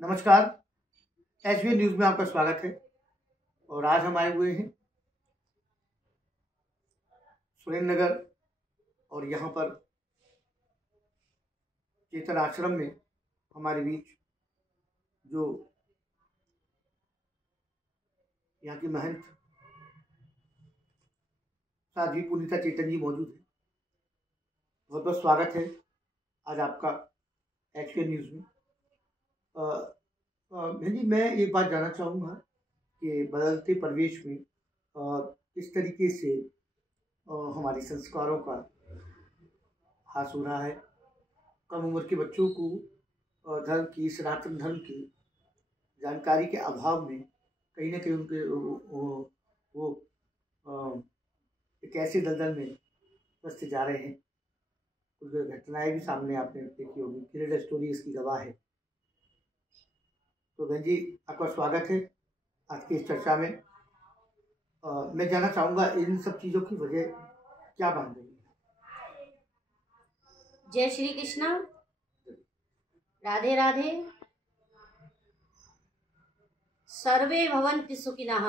नमस्कार। SBN news में आपका स्वागत है। और आज हम आए हुए हैं सुरेंद्र नगर और यहाँ पर चेतन आश्रम में हमारे बीच जो यहाँ की महंत साध्वी पुनीता चेतन जी मौजूद है। बहुत बहुत स्वागत है आज आपका एसबीएन न्यूज़ में। बहन जी, मैं एक बात जानना चाहूँगा कि बदलते परिवेश में किस तरीके से हमारे संस्कारों का ह्रास हो रहा है। कम उम्र के बच्चों को धर्म की, सनातन धर्म की जानकारी के अभाव में कहीं ना कहीं उनके वो एक ऐसे दलदल में फंसते जा रहे हैं। कुछ घटनाएं भी सामने आपने देखी होगी, क्रिकेट स्टोरी इसकी गवाह है। तो बहन जी, आपका स्वागत है आज की इस चर्चा में। मैं जानना चाहूँगा इन सब चीज़ों की वजह क्या बन रही है। जय श्री कृष्णा, राधे राधे। सर्वे भवन्तु सुखिनः,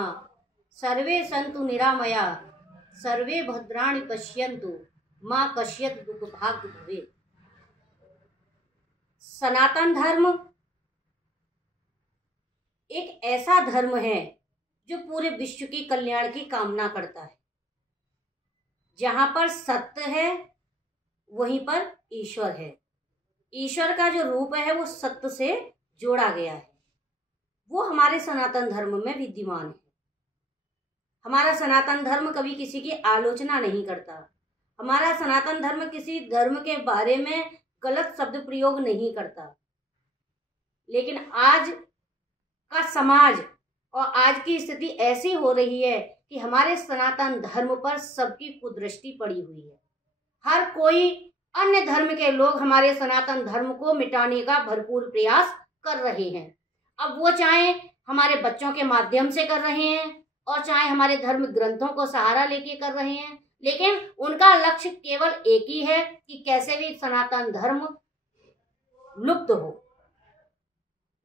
सर्वे सन्तु निरामया, सर्वे भद्राणि पश्यन्तु, मा कश्चित् दुःखभाग् भवेत्। सनातन धर्म एक ऐसा धर्म है जो पूरे विश्व की कल्याण की कामना करता है। जहाँ पर सत्य है वहीं पर ईश्वर है। ईश्वर का जो रूप है वो सत्य से जोड़ा गया है। वो हमारे सनातन धर्म में विद्यमान है। हमारा सनातन धर्म कभी किसी की आलोचना नहीं करता। हमारा सनातन धर्म किसी धर्म के बारे में गलत शब्द प्रयोग नहीं करता। लेकिन आज का समाज और आज की स्थिति ऐसी हो रही है कि हमारे सनातन धर्म पर सबकी कुदृष्टि पड़ी हुई है। हर कोई अन्य धर्म के लोग हमारे सनातन धर्म को मिटाने का भरपूर प्रयास कर रहे हैं। अब वो चाहे हमारे बच्चों के माध्यम से कर रहे हैं और चाहे हमारे धर्म ग्रंथों को सहारा लेके कर रहे हैं, लेकिन उनका लक्ष्य केवल एक ही है कि कैसे भी सनातन धर्म लुप्त हो।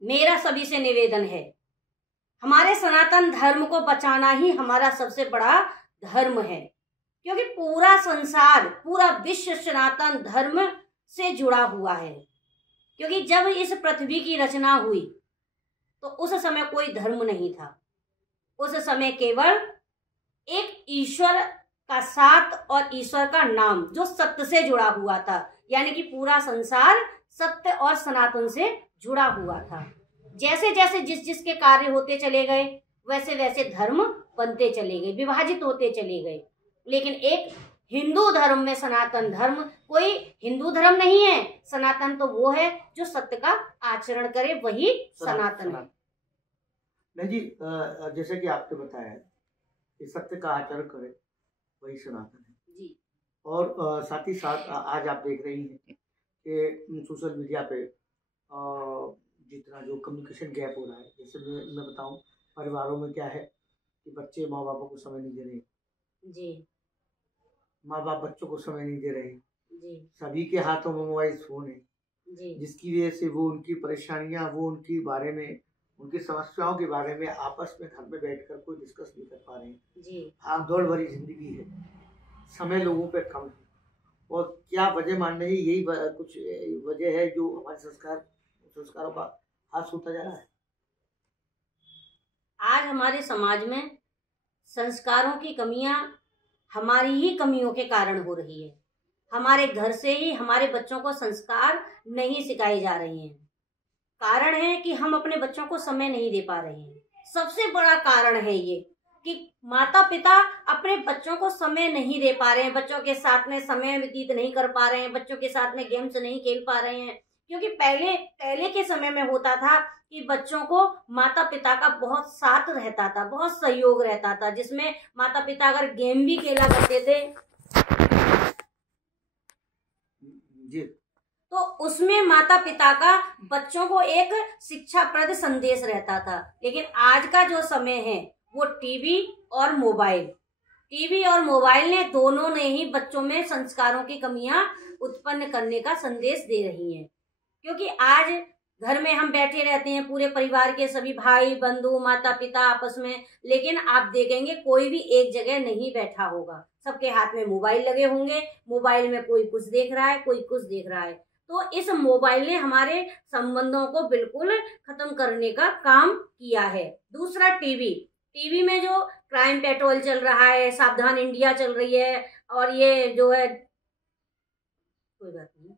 मेरा सभी से निवेदन है, हमारे सनातन धर्म को बचाना ही हमारा सबसे बड़ा धर्म है। क्योंकि पूरा संसार, पूरा विश्व सनातन धर्म से जुड़ा हुआ है। क्योंकि जब इस पृथ्वी की रचना हुई तो उस समय कोई धर्म नहीं था। उस समय केवल एक ईश्वर का साथ और ईश्वर का नाम जो सत्य से जुड़ा हुआ था। यानी कि पूरा संसार सत्य और सनातन से जुड़ा हुआ था। जैसे जैसे जिस जिसके कार्य होते चले गए वैसे वैसे धर्म बनते चले गए, विभाजित होते चले गए। लेकिन एक हिंदू धर्म में सनातन धर्म कोई हिंदू धर्म नहीं है। सनातन तो वो है जो सत्य का आचरण करे, वही सनातन है। नहीं जी, जैसे कि आपने बताया कि सत्य का आचरण करे वही सनातन है जी। और साथ ही साथ आज आप देख रही हैं कि सोशल मीडिया पे जितना जो कम्युनिकेशन गैप हो रहा है। जैसे मैं बताऊं, परिवारों में क्या है कि बच्चे माँ बापों को समय नहीं दे रहे जी, माँ बाप बच्चों को समय नहीं दे रहे जी, सभी के हाथों में मोबाइल फोन है जी, जिसकी वजह से वो उनकी परेशानियां, वो उनके बारे में, उनकी समस्याओं के बारे में आपस में घर में बैठकर कोई डिस्कस नहीं कर पा रहे हैं जी। भाग-दौड़ भरी जिंदगी है, समय लोगों पे कम है। और क्या वजह मान रही, यही कुछ वजह है जो हमारे संस्कारों का ह्रास होता जा रहा है। आज हमारे समाज में संस्कारों की कमियां हमारी ही कमियों के कारण हो रही है। हमारे घर से ही हमारे बच्चों को संस्कार नहीं सिखाए जा रहे हैं। कारण है कि हम अपने बच्चों को समय नहीं दे पा रहे हैं। सबसे बड़ा कारण है ये कि माता पिता अपने बच्चों को समय नहीं दे पा रहे हैं, बच्चों के साथ में समय व्यतीत नहीं कर पा रहे हैं, बच्चों के साथ में गेम्स नहीं खेल पा रहे हैं। क्योंकि पहले के समय में होता था कि बच्चों को माता पिता का बहुत साथ रहता था, बहुत सहयोग रहता था, जिसमें माता पिता अगर गेम भी खेला करते थे जी, तो उसमें माता पिता का बच्चों को एक शिक्षाप्रद संदेश रहता था। लेकिन आज का जो समय है वो टीवी और मोबाइल ने दोनों ने ही बच्चों में संस्कारों की कमियां उत्पन्न करने का संदेश दे रही हैं। क्योंकि आज घर में हम बैठे रहते हैं पूरे परिवार के सभी भाई बंधु माता पिता आपस में, लेकिन आप देखेंगे कोई भी एक जगह नहीं बैठा होगा, सबके हाथ में मोबाइल लगे होंगे, मोबाइल में कोई कुछ देख रहा है कोई कुछ देख रहा है। तो इस मोबाइल ने हमारे संबंधों को बिल्कुल खत्म करने का काम किया है। दूसरा टीवी में जो क्राइम पेट्रोल चल रहा है, सावधान इंडिया चल रही है, और ये जो है कोई बात नहीं,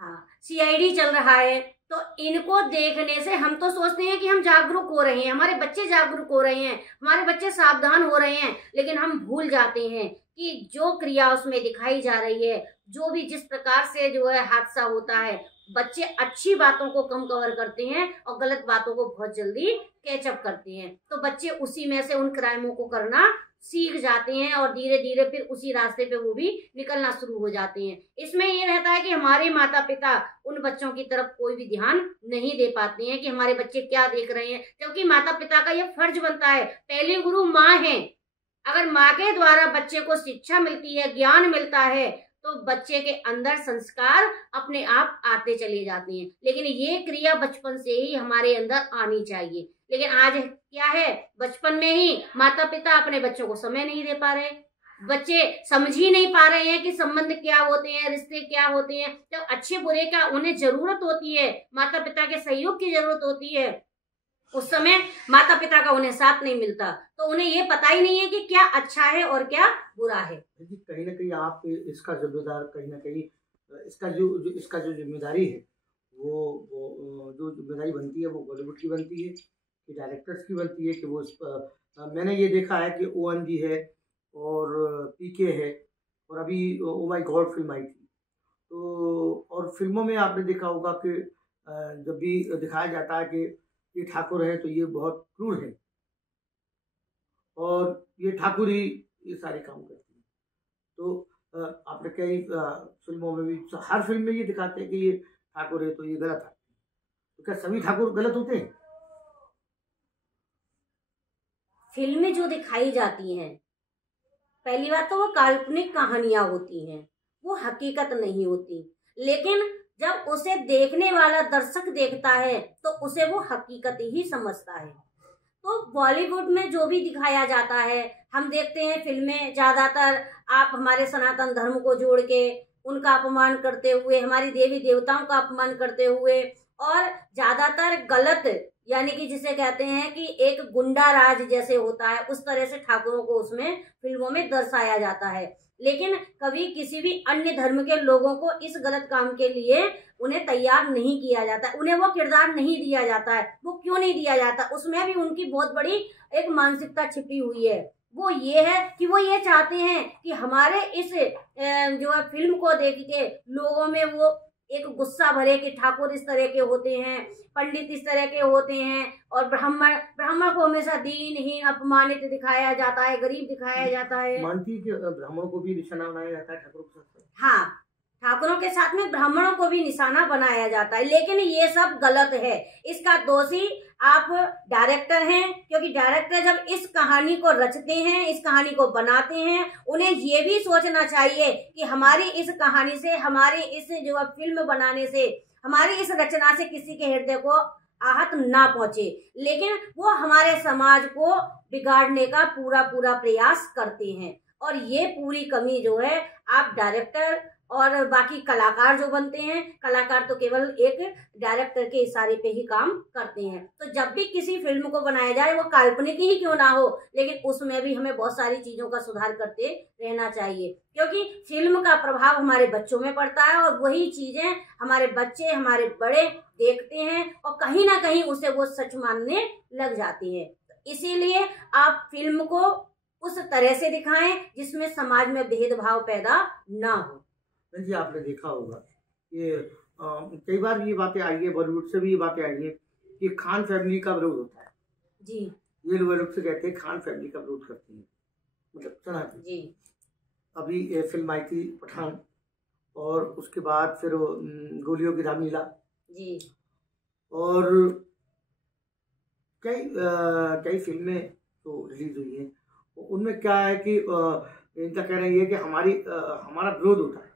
हाँ CID चल रहा है, तो इनको देखने से हम तो सोचते हैं कि हम जागरूक हो रहे हैं, हमारे बच्चे जागरूक हो रहे हैं, हमारे बच्चे सावधान हो रहे हैं, लेकिन हम भूल जाते हैं कि जो क्रिया उसमें दिखाई जा रही है, जो भी जिस प्रकार से जो है हादसा होता है, बच्चे अच्छी बातों को कम कवर करते हैं और गलत बातों को बहुत जल्दी कैचअप करते हैं। तो बच्चे उसी में से उन क्राइमों को करना सीख जाते हैं और धीरे धीरे फिर उसी रास्ते पे वो भी निकलना शुरू हो जाते हैं। इसमें ये रहता है कि हमारे माता पिता उन बच्चों की तरफ कोई भी ध्यान नहीं दे पाते हैं कि हमारे बच्चे क्या देख रहे हैं, क्योंकि माता पिता का ये फर्ज बनता है, पहली गुरु माँ है। अगर माँ के द्वारा बच्चे को शिक्षा मिलती है, ज्ञान मिलता है, तो बच्चे के अंदर संस्कार अपने आप आते चले जाते हैं। लेकिन ये क्रिया बचपन से ही हमारे अंदर आनी चाहिए। लेकिन आज क्या है, बचपन में ही माता पिता अपने बच्चों को समय नहीं दे पा रहे, बच्चे समझ ही नहीं पा रहे हैं कि संबंध क्या होते हैं, रिश्ते क्या होते हैं। जब अच्छे बुरे का उन्हें जरूरत होती है, माता पिता के सहयोग की जरूरत होती है, उस समय माता पिता का उन्हें साथ नहीं मिलता, तो उन्हें ये पता ही नहीं है कि क्या अच्छा है और क्या बुरा है। कहीं ना कहीं आप इसका जिम्मेदार, कहीं ना कहीं इसका जो जिम्मेदारी है वो जो जिम्मेदारी बनती है वो बॉलीवुड की बनती है, कि डायरेक्टर्स की बनती है, कि वो मैंने ये देखा है कि OMG है और PK है, और अभी ओ माय गॉड फिल्म आई थी। तो और फिल्मों में आपने देखा होगा कि जब भी दिखाया जाता है कि ये ठाकुर है तो ये बहुत क्रूर है, और ये ठाकुर ही ये सारे काम करती है। तो आपने कई फिल्मों में भी, हर फिल्म में ये दिखाते हैं कि ये ठाकुर है तो ये गलत है। तो क्या सभी ठाकुर गलत होते हैं? फिल्में जो दिखाई जाती हैं, पहली बात तो वो काल्पनिक कहानियां होती हैं, वो हकीकत नहीं होती। लेकिन जब उसे देखने वाला दर्शक देखता है तो उसे वो हकीकत ही समझता है। तो बॉलीवुड में जो भी दिखाया जाता है, हम देखते हैं फिल्में ज्यादातर आप हमारे सनातन धर्म को जोड़ के उनका अपमान करते हुए, हमारी देवी देवताओं का अपमान करते हुए, और ज्यादातर गलत, यानी कि जिसे कहते हैं कि एक गुंडा राज जैसे होता है, उस तरह से ठाकुरों को उसमें फिल्मों में दर्शाया जाता है। लेकिन कभी किसी भी अन्य धर्म के लोगों को इस गलत काम के लिए उन्हें तैयार नहीं किया जाता, उन्हें वो किरदार नहीं दिया जाता है। वो क्यों नहीं दिया जाता? उसमें भी उनकी बहुत बड़ी एक मानसिकता छिपी हुई है। वो ये है कि वो ये चाहते हैं कि हमारे इस जो है फिल्म को देख के लोगों में वो एक गुस्सा भरे कि ठाकुर इस तरह के होते हैं, पंडित इस तरह के होते हैं, और ब्राह्मण को हमेशा दीनहीन अपमानित दिखाया जाता है, गरीब दिखाया जाता है। मानती है कि ब्राह्मणों को भी निशाना बनाया जाता है ठाकुरों के साथ? हाँ, ठाकुरों के साथ में ब्राह्मणों को भी निशाना बनाया जाता है, लेकिन ये सब गलत है। इसका दोषी आप डायरेक्टर हैं, क्योंकि डायरेक्टर जब इस कहानी को रचते हैं, इस कहानी को बनाते हैं, उन्हें ये भी सोचना चाहिए कि हमारी इस कहानी से, हमारी इस जो फिल्म बनाने से, हमारी इस रचना से किसी के हृदय को आहत ना पहुंचे, लेकिन वो हमारे समाज को बिगाड़ने का पूरा प्रयास करते हैं। और ये पूरी कमी जो है आप डायरेक्टर और बाकी कलाकार जो बनते हैं, कलाकार तो केवल एक डायरेक्टर के इशारे पे ही काम करते हैं। तो जब भी किसी फिल्म को बनाया जाए, वो काल्पनिक ही क्यों ना हो, लेकिन उसमें भी हमें बहुत सारी चीजों का सुधार करते रहना चाहिए, क्योंकि फिल्म का प्रभाव हमारे बच्चों में पड़ता है, और वही चीजें हमारे बच्चे, हमारे बड़े देखते हैं और कहीं ना कहीं उसे वो सच मानने लग जाती है। इसीलिए आप फिल्म को उस तरह से दिखाएं जिसमें समाज में भेदभाव पैदा ना हो। जी, आपने देखा होगा कि कई बार ये बातें आई है, बॉलीवुड से भी ये बातें आई है कि खान फैमिली का विरोध होता है। जी, ये लोग से कहते हैं खान फैमिली का विरोध करते हैं, मतलब सुना जी। अभी ये फिल्म आई थी पठान, और उसके बाद फिर गोलियों की रामलीला जी, और कई फिल्में तो रिलीज हुई हैं। उनमें क्या है कि इनका कहना ये है कि हमारा विरोध होता है।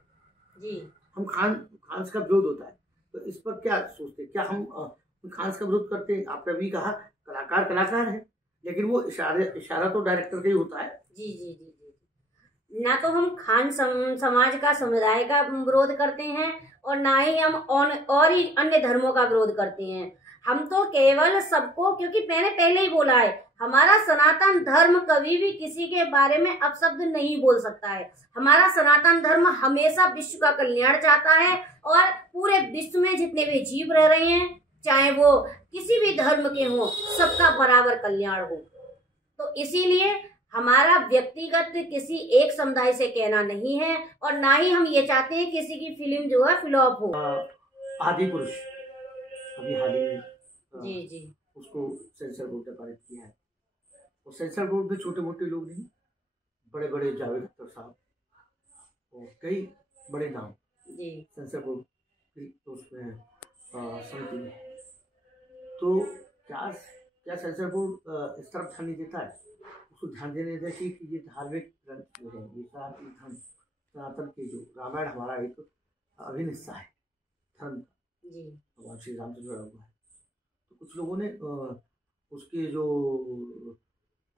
जी, हम खान का विरोध होता है, तो इस पर क्या सोचते हैं? क्या हम खांस का विरोध करते हैं? आपने भी कहा कलाकार कलाकार है, लेकिन वो इशारा तो डायरेक्टर का ही होता है। जी जी जी जी। ना तो हम खान समाज का, समुदाय का विरोध करते हैं और ना ही हम और ही अन्य धर्मों का विरोध करते हैं। हम तो केवल सबको, क्योंकि मैंने पहले ही बोला है, हमारा सनातन धर्म कभी भी किसी के बारे में अपशब्द नहीं बोल सकता है। हमारा सनातन धर्म हमेशा विश्व का कल्याण चाहता है और पूरे विश्व में जितने भी जीव रह रहे हैं, चाहे वो किसी भी धर्म के हों, सबका बराबर कल्याण हो। तो इसीलिए हमारा व्यक्तिगत किसी एक समुदाय से कहना नहीं है और ना ही हम ये चाहते हैं किसी की फिल्म जो है फ्लॉप हो। आदि पुरुष अभी हाल ही में जी जी उसको सेंसर बोर्ड ने पारित किया है। और सेंसर बोर्ड में छोटे मोटे लोग नहीं, बड़े बड़े जावेद अख्तर साहब और कई बड़े नाम जी सेंसर बोर्ड तो उसमें समिति में। तो क्या सेंसर बोर्ड इस तरफ ध्यान नहीं देता है? उसको ध्यान देने देती कि ये धार्मिक ग्रंथ जो है, ये सनातन के जो रामायण हमारा एक अभिन्न हिस्सा है धर्म, भगवान श्री राम से जुड़ा हुआ है। तो कुछ लोगों ने उसके जो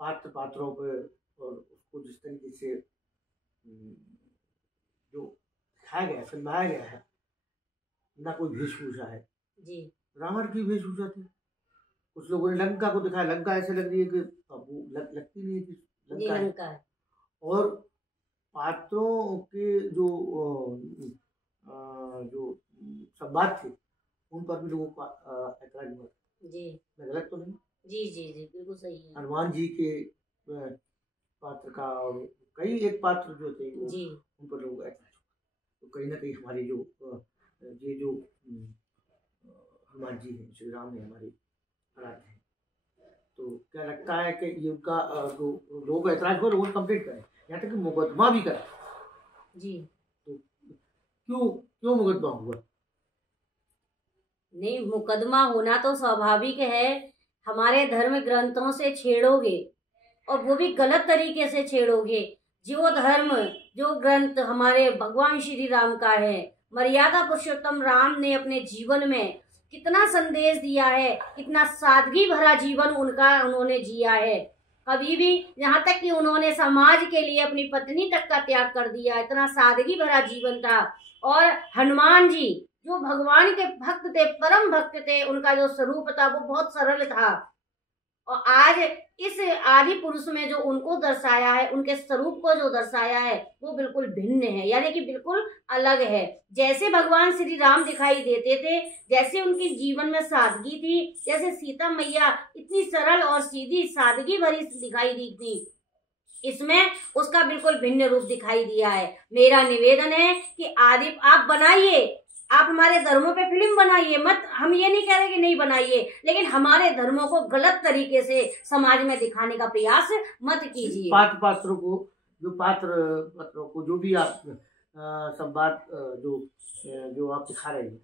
पात्रों पर और उसको जिस तरीके से जो दिखाया गया, फिल्माया गया है, ना कोई वेशभूषा है जी, रावण की वेशभूषा थी। कुछ लोगों ने लंका को दिखाया, लंका ऐसे लग रही है कि वो लगती नहीं है कि लंका है। और पात्रों के जो संवाद थे उन पर भी लोगों का ऐतराज हुआ। जी, मैं गलत तो नहीं? जी जी जी, बिल्कुल सही है। हनुमान जी के पात्र का और कई एक पात्र जो थे जी, उन पर लोग ऐतराज हुआ। तो कहीं ना कहीं हमारी जो ये जो हनुमान जी हैं, श्री राम है, हमारे आराध्य हैं। तो क्या लगता है कि ये उनका जो लोग ऐतराज हुआ, लोगों ने कंप्लीट करें, यहाँ तक कि मुकदमा भी करा जी। तो क्यों मुकदमा हुआ? नहीं, मुकदमा होना तो स्वाभाविक है। हमारे धर्म ग्रंथों से छेड़ोगे और वो भी गलत तरीके से छेड़ोगे। जो धर्म, जो ग्रंथ हमारे भगवान श्री राम का है, मर्यादा पुरुषोत्तम राम ने अपने जीवन में कितना संदेश दिया है, कितना सादगी भरा जीवन उन्होंने जिया है। कभी भी, यहाँ तक कि उन्होंने समाज के लिए अपनी पत्नी तक का त्याग कर दिया, इतना सादगी भरा जीवन था। और हनुमान जी जो भगवान के भक्त थे, परम भक्त थे, उनका जो स्वरूप था वो बहुत सरल था। और आज इस आदि पुरुष में जो उनको दर्शाया है, उनके स्वरूप को जो दर्शाया है, वो बिल्कुल भिन्न है, यानी कि बिल्कुल अलग है। जैसे भगवान श्री राम दिखाई देते थे, जैसे उनके जीवन में सादगी थी, जैसे सीता मैया इतनी सरल और सीधी सादगी भरी दिखाई दी थी, इसमें उसका बिल्कुल भिन्न रूप दिखाई दिया है। मेरा निवेदन है कि आदि आप बनाइए, आप हमारे धर्मों पे फिल्म बनाइए मत। हम ये नहीं कह रहे कि नहीं बनाइए, लेकिन हमारे धर्मों को गलत तरीके से समाज में दिखाने का प्रयास मत कीजिए। पात्रों को जो भी आप संवाद जो आप दिखा रहे हैं,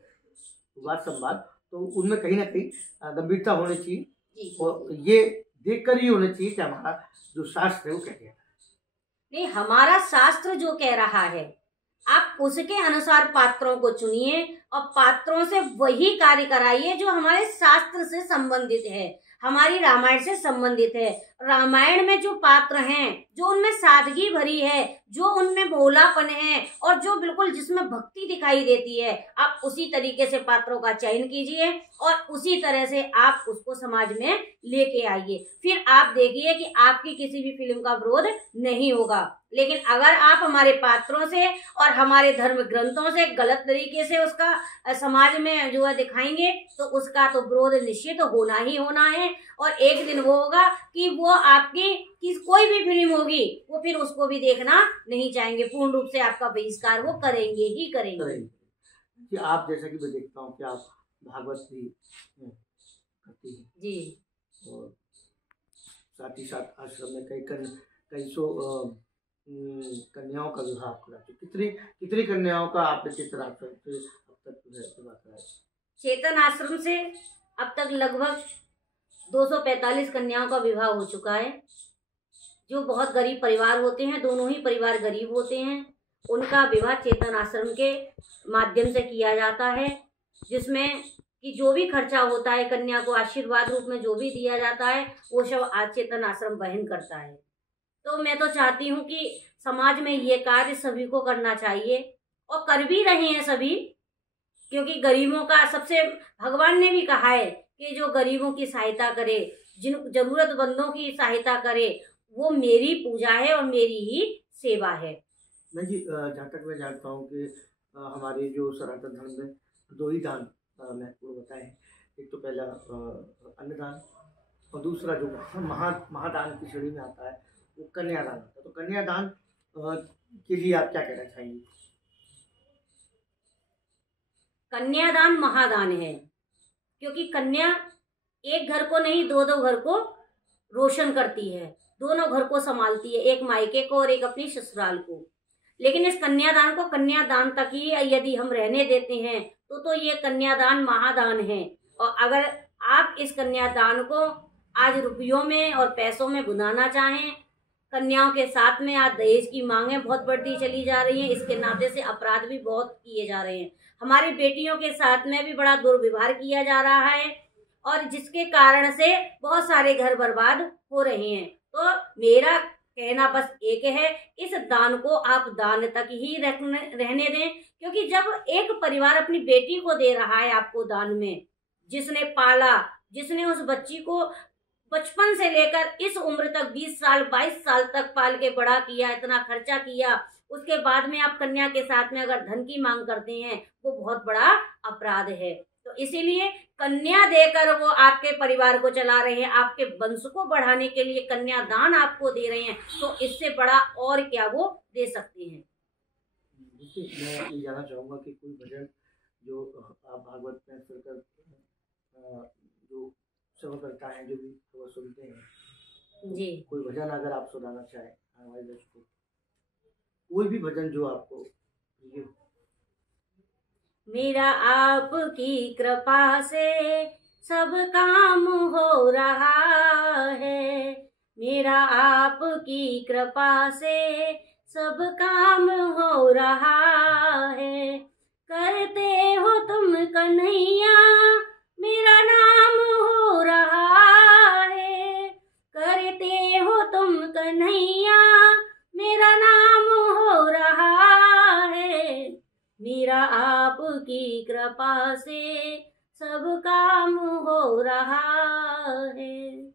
संवाद, तो उनमें कहीं ना कहीं गंभीरता होनी चाहिए और ये देखकर ही होना चाहिए कि हमारा जो शास्त्र है वो क्या कहता है। नहीं, हमारा शास्त्र जो कह रहा है, आप उसके अनुसार पात्रों को चुनिए और पात्रों से वही कार्य कराइए जो हमारे शास्त्र से संबंधित है, हमारी रामायण से संबंधित है। रामायण में जो पात्र हैं, जो उनमें सादगी भरी है, जो उनमें भोलापन है और जो बिल्कुल जिसमें भक्ति दिखाई देती है, आप उसी तरीके से पात्रों का चयन कीजिए और उसी तरह से आप उसको समाज में लेके आइए। फिर आप देखिए कि आपकी किसी भी फिल्म का विरोध नहीं होगा। लेकिन अगर आप हमारे पात्रों से और हमारे धर्म ग्रंथों से गलत तरीके से उसका समाज में जो है दिखाएंगे, तो उसका तो विरोध निश्चित होना ही होना है। और एक दिन वो होगा कि वो आपकी कोई भी फिल्म होगी, वो फिर उसको भी देखना नहीं चाहेंगे, पूर्ण रूप से आपका बहिष्कार वो करेंगे ही करेंगे। कि आप जैसा कि मैं देखता हूँ कि आप भागवत भी करती हैं जी, और साथ ही साथ आश्रम में कई सौ कन्याओं का विवाह कराते। कितनी कन्याओं का आपने चेतन आश्रम से अब तक विवाह कराया? चेतन आश्रम से अब तक लगभग 245 कन्याओं का विवाह हो चुका है। जो बहुत गरीब परिवार होते हैं, दोनों ही परिवार गरीब होते हैं, उनका विवाह चेतन आश्रम के माध्यम से किया जाता है। जिसमें कि जो भी खर्चा होता है कन्या को आशीर्वाद रूप में जो भी दिया जाता है वो सब चेतन आश्रम वहन करता है। तो मैं तो चाहती हूँ कि समाज में ये कार्य सभी को करना चाहिए और कर भी रहे हैं सभी, क्योंकि गरीबों का सबसे, भगवान ने भी कहा है कि जो गरीबों की सहायता करे, जिन जरूरतमंदों की सहायता करे, वो मेरी पूजा है और मेरी ही सेवा है। मैं जी जहाँ तक मैं जानता हूँ कि हमारे जो सनातन धर्म में दो ही दान महत्वपूर्ण बताए हैं। एक तो पहला अन्नदान और दूसरा जो महादान की श्रेणी में आता है वो कन्यादान आता है। तो कन्यादान के लिए आप क्या कहना चाहेंगे? कन्यादान महादान है, क्योंकि कन्या एक घर को नहीं दो दो घर को रोशन करती है, दोनों घर को संभालती है, एक मायके को और एक अपनी ससुराल को। लेकिन इस कन्यादान को कन्यादान तक ही यदि हम रहने देते हैं तो ये कन्यादान महादान है। और अगर आप इस कन्यादान को आज रुपयों में और पैसों में बुनाना चाहें, कन्याओं के साथ में आज दहेज की मांगें बहुत बढ़ती चली जा रही हैं, इसके नाते से अपराध भी बहुत किए जा रहे हैं। हमारी बेटियों के साथ में भी बड़ा दुर्व्यवहार किया जा रहा है और जिसके कारण से बहुत सारे घर बर्बाद हो रहे हैं। तो मेरा कहना बस एक है, इस दान को आप दान तक ही रहने दें, क्योंकि जब एक परिवार अपनी बेटी को दे रहा है आपको दान में, जिसने पाला, जिसने उस बच्ची को बचपन से लेकर इस उम्र तक 20 साल 22 साल तक पाल के बड़ा किया, इतना खर्चा किया, उसके बाद में आप कन्या के साथ में अगर धन की मांग करते हैं वो बहुत बड़ा अपराध है। तो इसीलिए कन्या देकर वो आपके परिवार को चला रहे हैं, आपके वंश को बढ़ाने के लिए कन्यादान आपको दे रहे हैं, तो इससे बड़ा और क्या वो दे सकते हैं। देखिए, मैं ये जानना चाहूँगा कि कोई भजन जो आप भागवत में सुनकर जो सब करता है, जो भी वो सुनते हैं जी, कोई भजन अगर आप सुनाना चाहें हमारे दर्शकों को, कोई भी भजन जो आपको प्रिय हो। मेरा आपकी कृपा से सब काम हो रहा है, मेरा आपकी कृपा से सब काम हो रहा है, करते हो तुम कन्हैया मेरा नाम हो रहा है, करते हो तुम कन्हैया मेरा नाम हो रहा है, मेरा आपकी कृपा से सब काम हो रहा है।